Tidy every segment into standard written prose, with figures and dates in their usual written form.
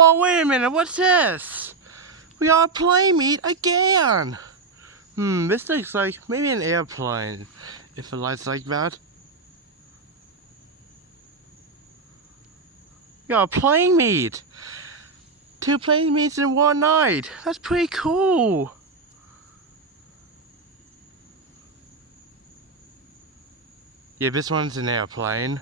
Whoa, wait a minute, what's this? We got a plane meet again! This looks like maybe an airplane, if it lights like that. We got a plane meet! 2 plane meets in one night! That's pretty cool! Yeah, this one's an airplane.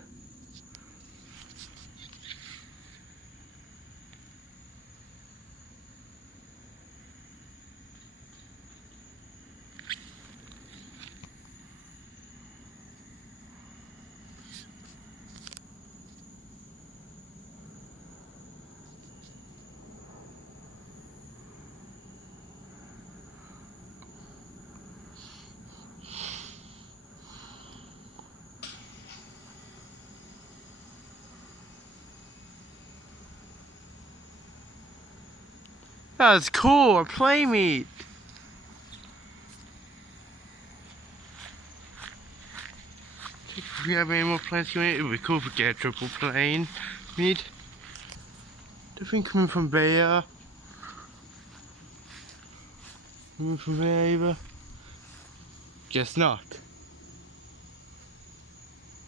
That's cool, a plane meet! If we have any more planes coming in, it would be cool if we get a triple plane meet. Nothing coming from there. Coming from there either. Guess not.